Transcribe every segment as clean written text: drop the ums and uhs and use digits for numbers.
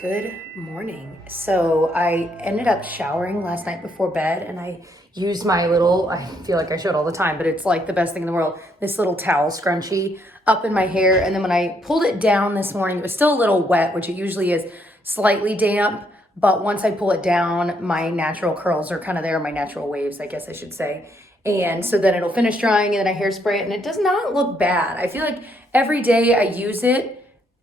Good morning. So I ended up showering last night before bed and I used my little, I feel like I show it all the time, but it's like the best thing in the world, this little towel scrunchie up in my hair. And then when I pulled it down this morning, it was still a little wet, which it usually is, slightly damp. But once I pull it down, my natural curls are kind of there, my natural waves, I guess I should say. And so then it'll finish drying and then I hairspray it and it does not look bad. I feel like every day I use it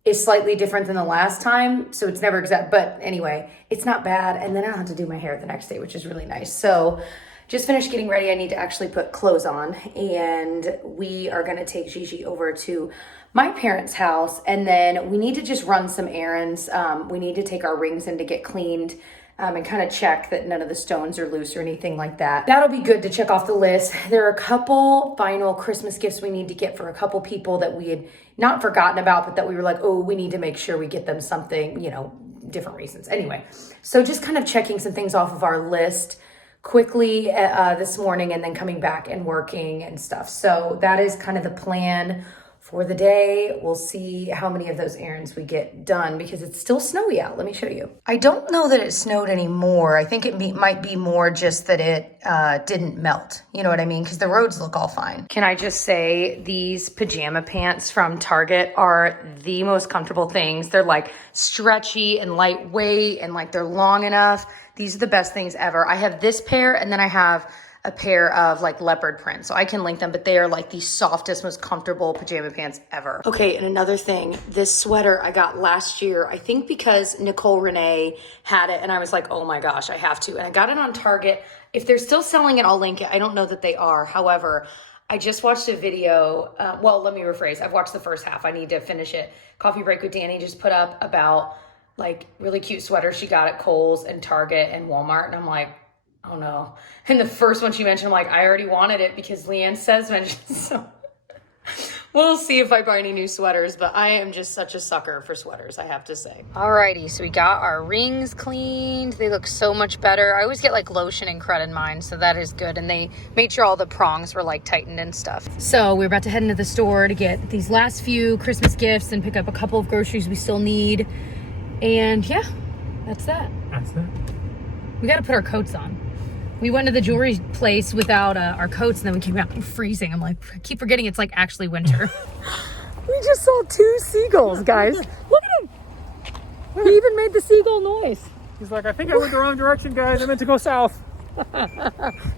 is slightly different than the last time. So it's never exact, but anyway, it's not bad. And then I don't have to do my hair the next day, which is really nice. So just finished getting ready. I need to actually put clothes on and we are gonna take Gigi over to my parents' house. And then we need to just run some errands. We need to take our rings in to get cleaned. And kind of check that none of the stones are loose or anything like that. That'll be good to check off the list. There are a couple final Christmas gifts we need to get for a couple people that we had not forgotten about, but that we were like, oh, we need to make sure we get them something, you know, different reasons. Anyway, so just kind of checking some things off of our list quickly this morning and then coming back and working and stuff. So that is kind of the plan for the day. We'll see how many of those errands we get done because it's still snowy out. Let me show you. I don't know that it snowed anymore. I think it might be more just that it didn't melt. You know what I mean? Because the roads look all fine. Can I just say these pajama pants from Target are the most comfortable things. They're like stretchy and lightweight and like they're long enough. These are the best things ever. I have this pair and then I have a pair of like leopard print. So I can link them, but they are like the softest, most comfortable pajama pants ever. Okay, and another thing, this sweater I got last year, I think because Nicole Renee had it and I was like, oh my gosh, I have to. And I got it on Target. If they're still selling it, I'll link it. I don't know that they are. However, I just watched a video. Well, let me rephrase. I've watched the first half. I need to finish it. Coffee Break with Danny just put up about like really cute sweaters she got at Kohl's and Target and Walmart. And I'm like, oh no. And the first one she mentioned, I'm like, I already wanted it because Leanne says mentioned. So we'll see if I buy any new sweaters, but I am just such a sucker for sweaters, I have to say. Alrighty, so we got our rings cleaned. They look so much better. I always get like lotion and crud in mine, so that is good. And they made sure all the prongs were like tightened and stuff. So we're about to head into the store to get these last few Christmas gifts and pick up a couple of groceries we still need. And yeah, that's that. That's that. We got to put our coats on. We went to the jewelry place without our coats, and then we came out freezing. I'm like, I keep forgetting it's like actually winter. We just saw two seagulls, guys. Look at him. He even made the seagull noise. He's like, I think I went the wrong direction, guys. I meant to go south.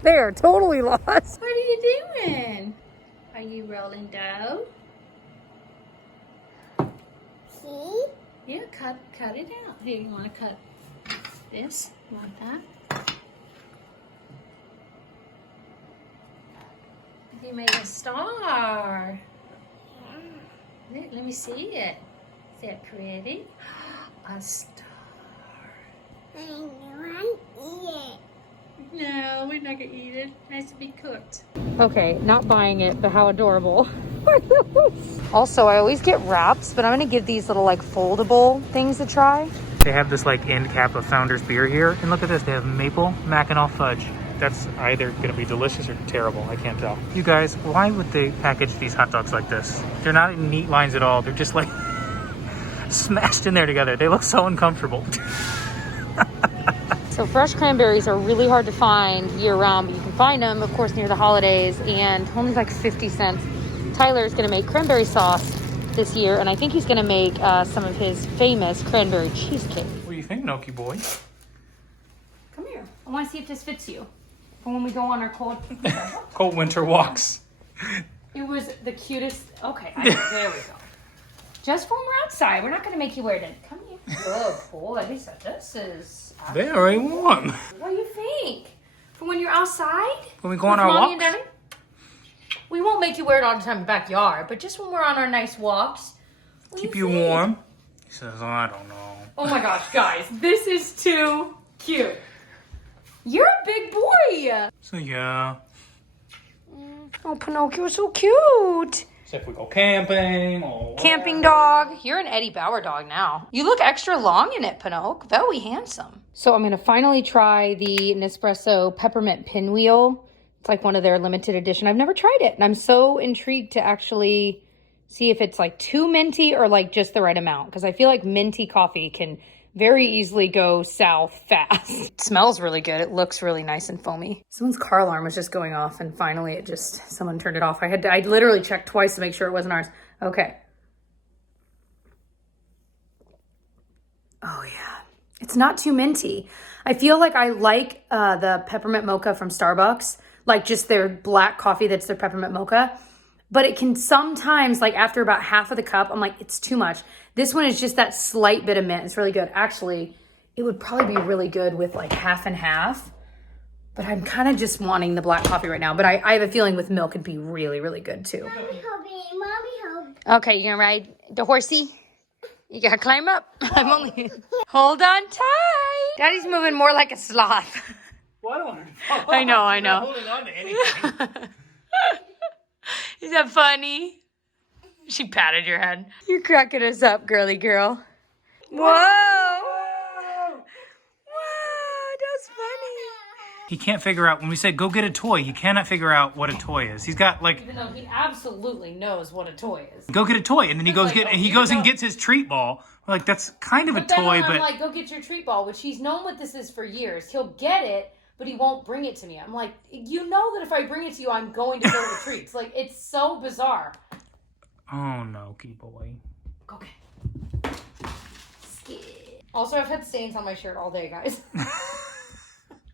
They are totally lost. What are you doing? Are you rolling dough? See? Yeah, cut it out. Here, you want to cut this like that? You made a star. Yeah. Let me see it. Is that pretty? A star. I don't want to eat it. No, we're not going to eat it. It has to be cooked. Okay, not buying it, but how adorable. Also, I always get wraps, but I'm going to give these little like foldable things a try. They have this like end cap of Founder's beer here. And look at this. They have maple Mackinac fudge. That's either going to be delicious or terrible. I can't tell. You guys, why would they package these hot dogs like this? They're not in neat lines at all. They're just like smashed in there together. They look so uncomfortable. So fresh cranberries are really hard to find year round, but you can find them, of course, near the holidays, and only like 50 cents. Tyler is going to make cranberry sauce this year, and I think he's going to make some of his famous cranberry cheesecake. What do you think, Noki boy? Come here. I want to see if this fits you. For when we go on our Cold winter walks. It was the cutest. Okay, there we go. Just when we're outside, we're not going to make you wear it. Come here. Good boy. Lisa, this is. They already warm. What do you think? For when you're outside? When we go on our walks? We won't make you wear it all the time in the backyard, but just when we're on our nice walks. Keep you warm. He says, oh, I don't know. Oh my gosh, guys. This is too cute. You're a big boy. So, yeah. Oh, Pinocchio's so cute. Except we go camping. Oh, Camping dog. You're an Eddie Bauer dog now. You look extra long in it, Pinocchio. Very handsome. So I'm going to finally try the Nespresso peppermint pinwheel. It's like one of their limited edition. I've never tried it. And I'm so intrigued to actually see if it's like too minty or like just the right amount. Because I feel like minty coffee can very easily go south fast. It smells really good. It looks really nice and foamy. Someone's car alarm was just going off and finally someone turned it off. I literally checked twice to make sure it wasn't ours. Okay. Oh yeah. It's not too minty. I feel like I like the peppermint mocha from Starbucks, like just their black coffee that's their peppermint mocha. But it can sometimes, like after about half of the cup, I'm like, it's too much. This one is just that slight bit of mint. It's really good. Actually, it would probably be really good with like half and half. But I'm kind of just wanting the black coffee right now. But I have a feeling with milk it'd be really, really good too. Mommy, help. Okay, you gonna ride the horsey? You gotta climb up. I'm only... Hold on tight. Daddy's moving more like a sloth. Well, I don't want to fall off. I know. I'm not holding on to anything. Is that funny? She patted your head. You're cracking us up, girly girl. Whoa! Whoa! That's funny. He can't figure out, when we said go get a toy, he cannot figure out what a toy is. He's got like, Even though he absolutely knows what a toy is. go get a toy, and then he goes like, he goes and gets his treat ball. We're like, that's kind of a toy, I'm but like, go get your treat ball, which he's known what this is for years. He'll get it, but he won't bring it to me. I'm like, you know that if I bring it to you, I'm going to go to the treats. Like, it's so bizarre. oh no, key boy. Okay. Also, I've had stains on my shirt all day, guys.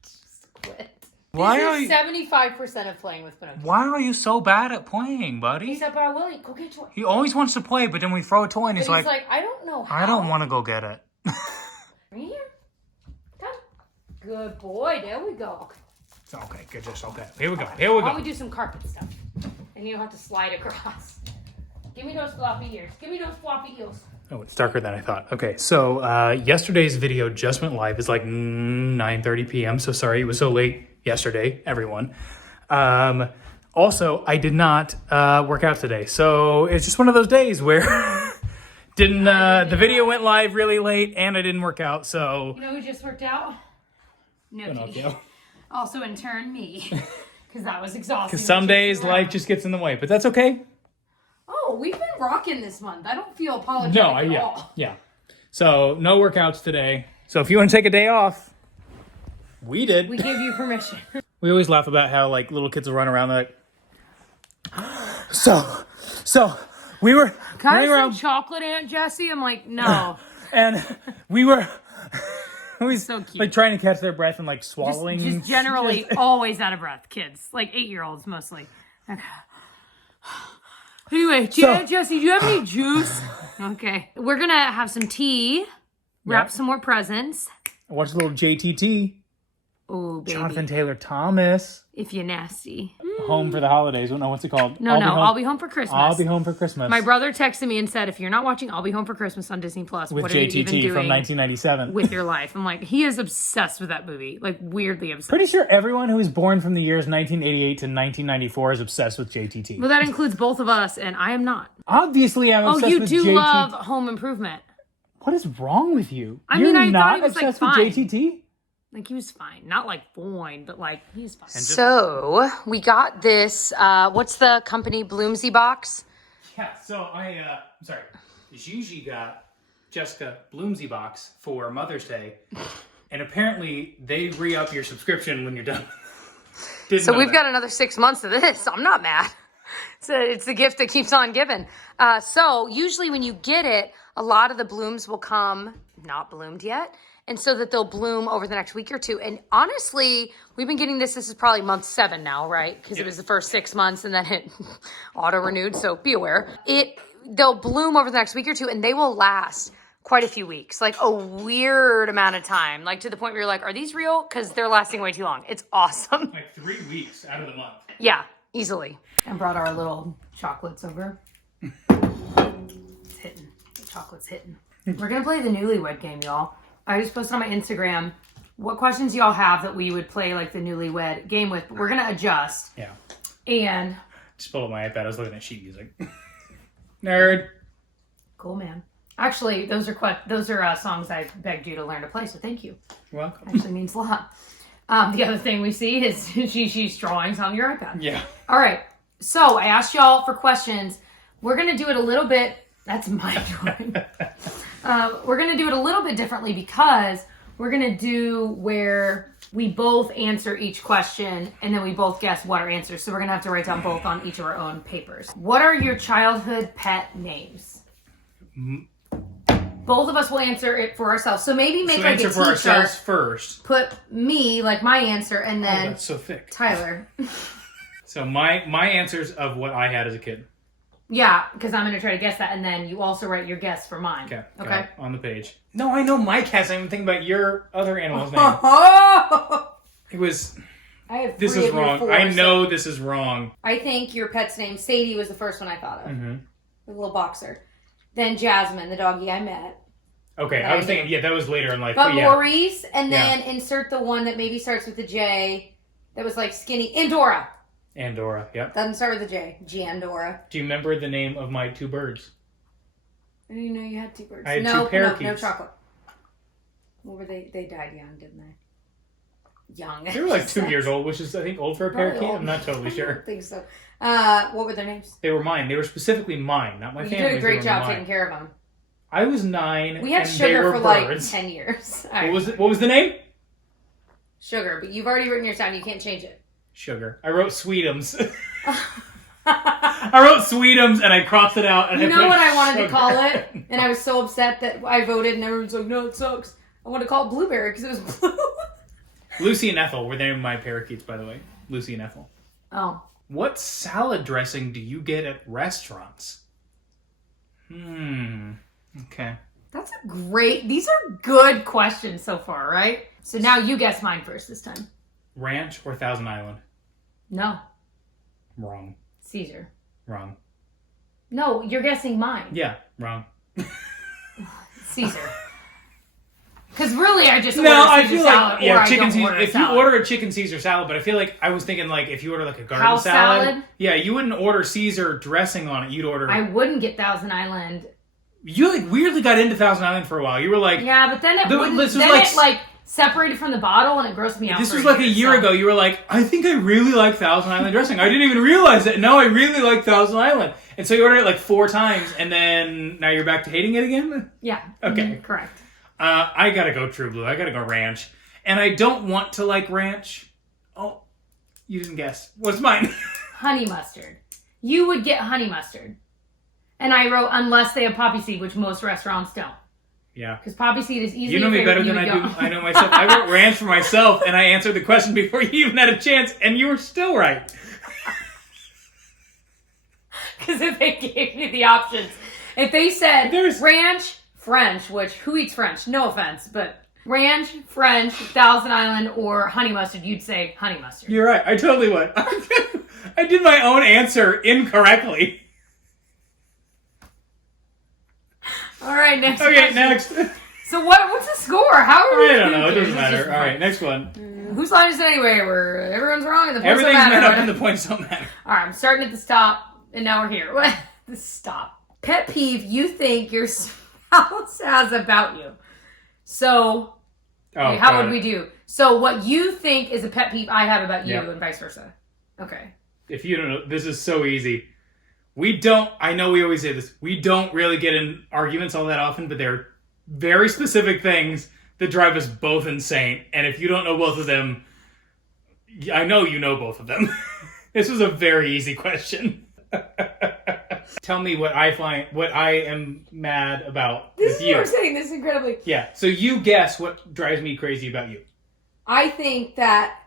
Just quit. Why This are is you 75% of playing with Pinocchio. Why are you so bad at playing, buddy? He said, but I will. Go get a toy. He always wants to play, but then we throw a toy and But he's like, I don't know how. I don't want to go get it. Bring it here. Come. Good boy. There we go. It's okay, good, just okay. Here we go. Here we Why don't go. we do some carpet stuff? And you don't have to slide across. Give me those floppy ears. Give me those floppy ears. Oh, it's darker than I thought. Okay, so yesterday's video just went live. It's like 9:30 p.m. So sorry it was so late yesterday, everyone. Also, I did not work out today. So it's just one of those days where the video went live really late and I didn't work out. So You know who just worked out? No. Pinocchio. Also, in turn, me. Because that was exhausting. Because some days life just gets in the way, but that's okay. Oh, we've been rocking this month. I don't feel apologetic at all. Yeah. So no workouts today. So if you want to take a day off, we did. We gave you permission. We always laugh about how like little kids will run around like, so we were Can I running have around some chocolate, Aunt Jessie? I'm like, no. and we were always So cute. like trying to catch their breath and like swallowing. Just generally always out of breath. Kids. Like 8-year-olds mostly. Okay. Anyway, Aunt Jessie, do you have any juice? Okay. We're going to have some tea. Wrap some more presents. Watch a little JTT. Oh, baby. Jonathan Taylor Thomas. If you're nasty. Home for the holidays. Don't know what's it called. No, I'll be home for Christmas. I'll be home for Christmas. My brother texted me and said, if you're not watching I'll Be Home for Christmas on Disney Plus, with what are you even JTT doing from 1997. with your life? I'm like, he is obsessed with that movie. Like, weirdly obsessed. Pretty sure everyone who was born from the years 1988 to 1994 is obsessed with JTT. Well, that includes both of us, and I am not. Obviously, I'm obsessed you with do JTT. love Home Improvement. What is wrong with you? I You're mean, I not thought he was, like, obsessed fine. with JTT? Like, he was fine. Not, like, fine, but, like, he's fine. So, we got this, what's the company, Bloomsy box? Yeah, so I'm sorry. Gigi got Jessica Bloomsy box for Mother's Day, and apparently they re-up your subscription when you're done. So we've got another 6 months of this. I'm not mad. It's the gift that keeps on giving. So usually when you get it, a lot of the blooms will come not bloomed yet. And so that they'll bloom over the next week or two. And honestly, we've been getting this is probably month 7 now, right? Because it was the first 6 months and then it auto-renewed. So be aware. They'll bloom over the next week or two and they will last quite a few weeks, like a weird amount of time, like to the point where you're like, are these real? Because they're lasting way too long. It's awesome. Like 3 weeks out of the month. Yeah, easily. And brought our little chocolates over. It's hitting. The chocolate's hitting. We're going to play the Newlywed game, y'all. I just posted on my Instagram what questions y'all have that we would play like the Newlywed game with, but we're going to adjust. Yeah. And Just pulled up my iPad. I was looking at sheet music. Nerd. cool, man. Actually, those are songs I begged you to learn to play, so thank you. You're welcome. Actually means a lot. The other thing we see is Gigi's drawings on your iPad. Yeah. All right. So I asked y'all for questions. We're going to do it a little bit. That's my drawing. We're going to do it a little bit differently because we're going to do where we both answer each question and then we both guess what our answers. So we're going to have to write down both on each of our own papers. What are your childhood pet names? Both of us will answer it for ourselves. So maybe make like a answer for ourselves first. Put me, like my answer, and then that's so thick. Tyler. So my answers of what I had as a kid. Yeah, because I'm going to try to guess that, and then you also write your guess for mine. Okay. Okay. On the page. No, I know my cat's. I'm even thinking about your other animal's name. It was... I have this three is of your wrong. four, I know this is wrong. I think your pet's name, Sadie, was the first one I thought of. Mm-hmm. The little boxer. Then Jasmine, the doggy I met. Okay, I was thinking, that was later in life. But yeah. Maurice, and then insert the one that maybe starts with a J that was like skinny. Andorra. Andorra, yep. Doesn't start with a J. Jandorra. Do you remember the name of my 2 birds? I didn't know you had 2 birds. I had 2 parakeets. No chocolate. What were they? They died young, didn't they? Young. They were like 2 years old, which is, I think, old for a parakeet. Old. I'm not totally sure. I don't think so. What were their names? They were mine. They were specifically mine, not my You family. did a great job taking care of them. I was 9. We had and Sugar they were for birds. like 10 years. What was the name? Sugar, but you've already written yours down. You can't change it. Sugar. I wrote Sweetums. I wrote Sweetums and I crossed it out. And You I know put what I wanted to sugar. call it? And I was so upset that I voted and everyone's like, no, it sucks. I wanted to call it Blueberry because it was blue. Lucy and Ethel were the name of my parakeets, by the way. Lucy and Ethel. Oh. What salad dressing do you get at restaurants? Okay. That's a great... These are good questions so far, right? So now you guess mine first this time. Ranch or Thousand Island? No. Wrong. Caesar. Wrong. No, you're guessing mine. Yeah, wrong. Caesar. Because really, I just No, order I Caesar feel salad, like yeah, or I chicken don't Caesar. order a If salad. you order a chicken Caesar salad, but I feel like I was thinking like if you order like a garden House salad? yeah, you wouldn't order Caesar dressing on it. You'd order. I wouldn't get Thousand Island. You like weirdly got into Thousand Island for a while. You were like, Yeah, but then it wouldn't. this was Then like- it like separated from the bottle and it grossed me out. this for was like a year so- ago. You were like, I think I really like Thousand Island dressing. I didn't even realize it. No, I really like Thousand Island. And so you ordered it like 4 times, and then now you're back to hating it again? Yeah. Okay. Mhm, correct. I gotta go True Blue. I gotta go Ranch. And I don't want to like Ranch. Oh, you didn't guess. What's mine? Honey mustard. You would get honey mustard. And I wrote, unless they have poppy seed, which most restaurants don't. Yeah. Because poppy seed is easy. You know me better than I do. I know myself. I wrote Ranch for myself, and I answered the question before you even had a chance, and you were still right. Because if they gave me the options, if they said ranch, French, which who eats French? No offense, but ranch, French, Thousand Island, or honey mustard, you'd say honey mustard. You're right. I totally would. I did my own answer incorrectly. All right, next. Okay, question. next. So what's the score? How are we? I don't know. It thinking? doesn't matter. All right, next one. Whose line is it anyway? Where everyone's wrong and the points Everything's don't made matter. up and the points don't matter. All right, I'm starting at the stop, and now we're here. What? The stop. Pet peeve you think your spouse has about you. So, Oh, how got would it. we do? So, what you think is a pet peeve I have about you, Yep. and vice versa. Okay. If you don't know, this is so easy. We don't, I know we always say this, we don't really get in arguments all that often, but they're very specific things that drive us both insane. And if you don't know both of them, I know you know both of them. This was a very easy question. Tell me what I am mad about This with is you. you're saying this incredibly. Yeah, so you guess what drives me crazy about you. I think that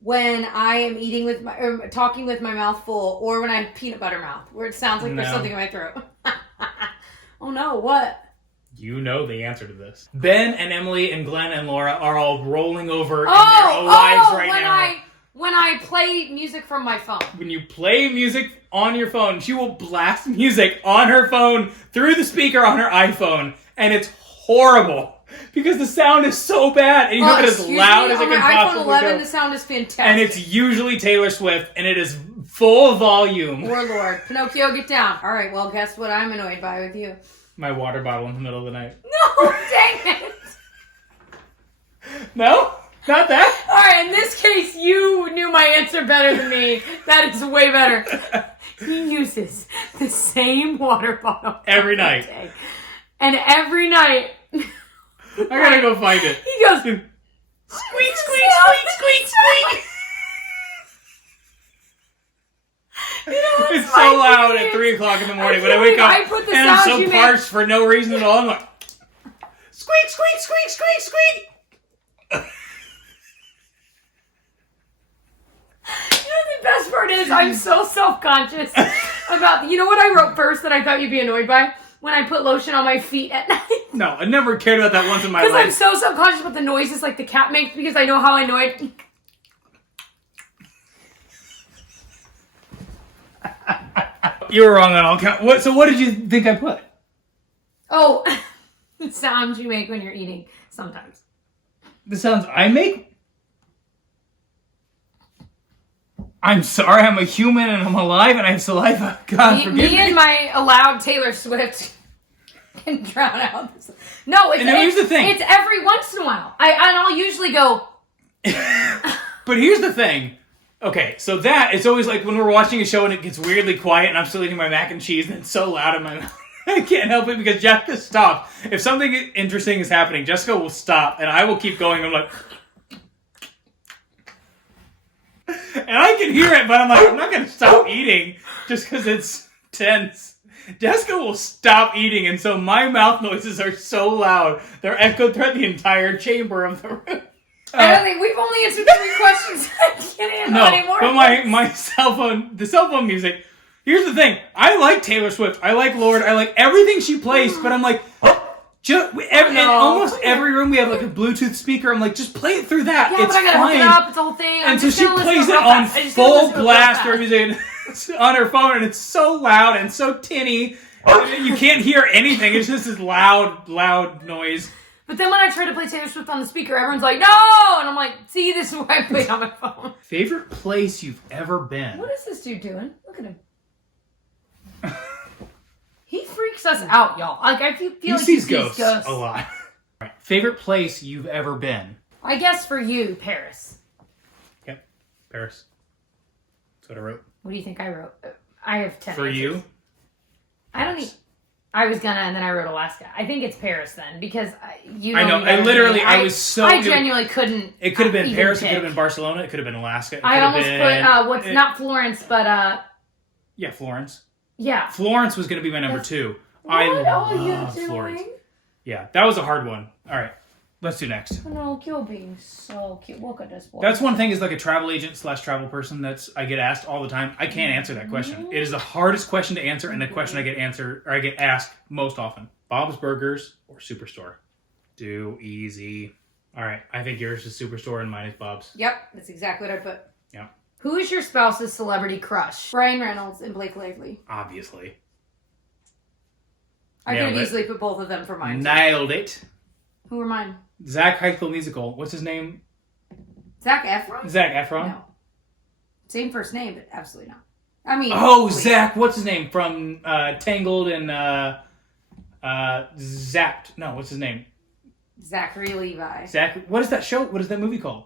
when I am eating with my, or talking with my mouth full, or when I have peanut butter mouth, where it sounds like there's No. something in my throat. Oh no, what? You know the answer to this. Ben and Emily and Glenn and Laura are all rolling over in their own lives right now. When I play music from my phone. When you play music on your phone, she will blast music on her phone through the speaker on her iPhone, and it's horrible because the sound is so bad, and you have it as loud as it on can my possibly iPhone 11, go. the sound is fantastic. And it's usually Taylor Swift, and it is full volume. Oh Lord, Pinocchio, get down. All right, well, guess what I'm annoyed by with you? My water bottle in the middle of the night. No, dang it. No? Not that? All right, in this case, you knew my answer better than me. That is way better. He uses the same water bottle Every night. day. And every night, I gotta go find it. he goes, Squeak, squeak, squeak, squeak, squeak. It's so loud at 3 o'clock in the morning when I wake up, and I'm so parched for no reason at all. I'm like, squeak, squeak, squeak, squeak, squeak. The best part is I'm so self-conscious about, you know what I wrote first that I thought you'd be annoyed by? When I put lotion on my feet at night. No, I never cared about that once in my life. Because I'm so self-conscious about the noises like the cat makes because I know how annoyed. You were wrong on all count. So what did you think I put? Oh, the sounds you make when you're eating sometimes. The sounds I make? I'm sorry, I'm a human and I'm alive and I have saliva. God forgive me. Me and my allowed Taylor Swift can drown out. No, here's the thing. It's every once in a while. I'll usually go. But here's the thing. Okay, so it's always like when we're watching a show and it gets weirdly quiet and I'm still eating my mac and cheese and it's so loud in my mouth. I can't help it because Jessica stops. If something interesting is happening, Jessica will stop and I will keep going. I'm like... And I can hear it, but I'm like, I'm not going to stop eating just because it's tense. Jessica will stop eating, and so my mouth noises are so loud, they're echoed throughout the entire chamber of the room. I don't think we've only answered 3 questions. I can't handle anymore. But my cell phone, the cell phone music, here's the thing. I like Taylor Swift. I like Lorde. I like everything she plays, but I'm like... in almost every room we have like a Bluetooth speaker. I'm like, just play it through that. Yeah, it's but I gotta fine. hook it up. It's the whole thing. And so she plays it on full blast or music on her phone, and it's so loud and so tinny. You can't hear anything. It's just this loud noise. But then when I try to play Taylor Swift on the speaker, everyone's like, no! And I'm like, see, this is why I play it on my phone. Favorite place you've ever been? What is this dude doing? Look at him. He freaks us out, y'all. Like, I feel like he sees ghosts a lot. Right. Favorite place you've ever been? I guess for you, Paris. Yep, Paris. That's what I wrote. What do you think I wrote? I have 10 For answers. you? I don't need... I was gonna, and then I wrote Alaska. I think it's Paris then, because you know... I know, I was so... I genuinely couldn't... It could have been Paris, it could have been Barcelona, it could have been Alaska. I almost put, not Florence, but... Yeah, Florence. Yeah. Florence was going to be my number 2. What I are you love doing? Florence. Yeah, that was a hard one. All right, let's do next. Oh, no, you're being so cute. Look at this boy. That's one thing is like a travel agent / travel person I get asked all the time. I can't answer that question. It is the hardest question to answer and the question I get asked most often. Bob's Burgers or Superstore? Do easy. All right, I think yours is Superstore and mine is Bob's. Yep, that's exactly what I put. Yeah. Who is your spouse's celebrity crush? Ryan Reynolds and Blake Lively. Obviously. I could have easily put both of them for mine. Nailed it. Who are mine? Zach High School Musical. What's his name? Zac Efron? Zac Efron? No. Same first name, but absolutely not. I mean... Oh, Zach. What's his name? From Tangled and Zapped. No, what's his name? Zachary Levi. Zach. What is that show? What is that movie called?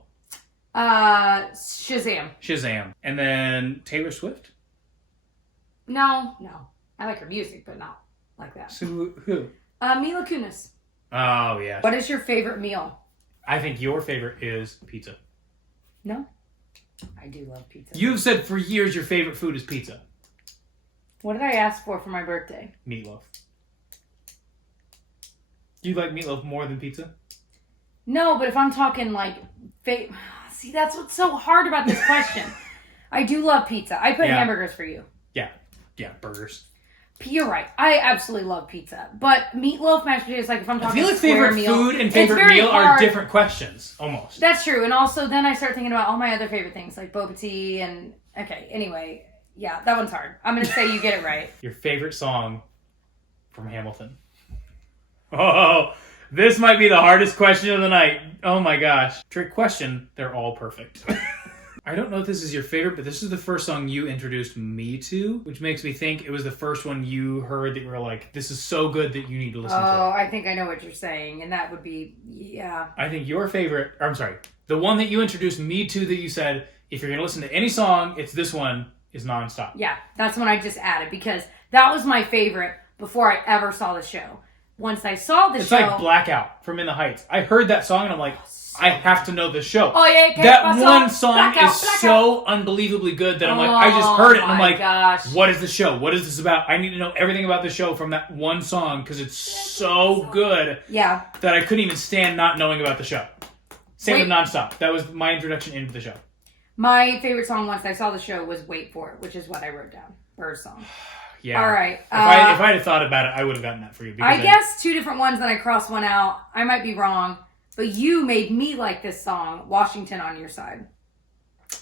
Shazam. Shazam. And then Taylor Swift? No. I like her music, but not like that. So who? Mila Kunis. Oh, yeah. What is your favorite meal? I think your favorite is pizza. No. I do love pizza. You've said for years your favorite food is pizza. What did I ask for my birthday? Meatloaf. Do you like meatloaf more than pizza? No, but if I'm talking like... See, that's what's so hard about this question. I do love pizza. I put hamburgers for you. Yeah, burgers. You're right. I absolutely love pizza. But meatloaf, mashed potatoes, like if I'm talking I feel like favorite meal, food and favorite meal are different questions, almost. That's true. And also then I start thinking about all my other favorite things, like boba tea and... Okay, anyway. Yeah, that one's hard. I'm going to say you get it right. Your favorite song from Hamilton. Oh, this might be the hardest question of the night. Oh my gosh. Trick question. They're all perfect. I don't know if this is your favorite, but this is the first song you introduced me to, which makes me think it was the first one you heard that you were like, this is so good that you need to listen to. Oh, I think I know what you're saying, and that would be, yeah. I think your favorite, or I'm sorry, the one that you introduced me to that you said, if you're going to listen to any song, it's this one, is Nonstop. Yeah, that's one I just added, because that was my favorite before I ever saw the show. once I saw the It's show. like Blackout from In the Heights. I heard that song and I'm like, I have to know this show. Oh, yeah, okay, that my one song, song Blackout, is Blackout. so unbelievably good that I'm like, I just heard it and I'm my like, gosh. what is the show? What is this about? I need to know everything about the show from that one song because it's so good Yeah. that I couldn't even stand not knowing about the show. Same with Wait. Nonstop. That was my introduction into the show. My favorite song once I saw the show was Wait For It, which is what I wrote down. Bird's song. Yeah. All right. If I had thought about it, I would have gotten that for you. I guess 2 different ones, then I crossed one out. I might be wrong, but you made me like this song, Washington on Your Side.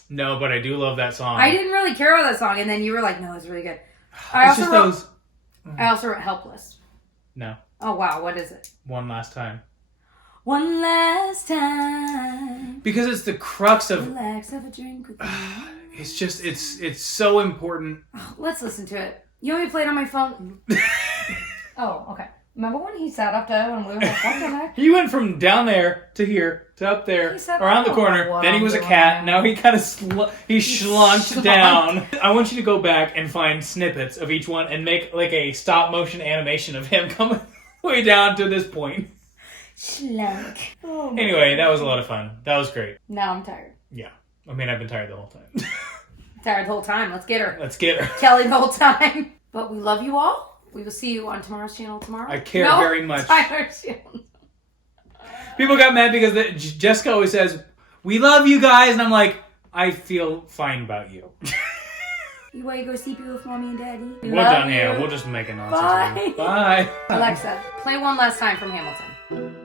No, but I do love that song. I didn't really care about that song, and then you were like, no, it's really good. I It's also just wrote Helpless. No. Oh, wow. What is it? One last time. One last time. Because it's the crux of... Relax, have a drink with me. It's just, it's so important. Let's listen to it. You want me to play it on my phone? Oh, okay. Remember when he sat up there and we were like, what the heck? He went from down there to here to up there, He said, around the "I don't corner. know what Then he I'm was a doing cat. now." Now he kind of schlunked slunk. down. I want you to go back and find snippets of each one and make like a stop motion animation of him coming way down to this point. Slunk. Oh, Anyway, that was a lot of fun. That was great. now I'm tired. Yeah. I mean, I've been tired the whole time. Tired the whole time. Let's get her. Let's get her. Kelly the whole time. But we love you all. We will see you on tomorrow's channel tomorrow. I care very much. Tyler's channel. People got mad because Jessica always says, "We love you guys," and I'm like, I feel fine about you. You want to go sleepy with mommy and daddy? We We're love done here. you. We'll just make a nonsense. Bye. Bye. Alexa, play one last time from Hamilton.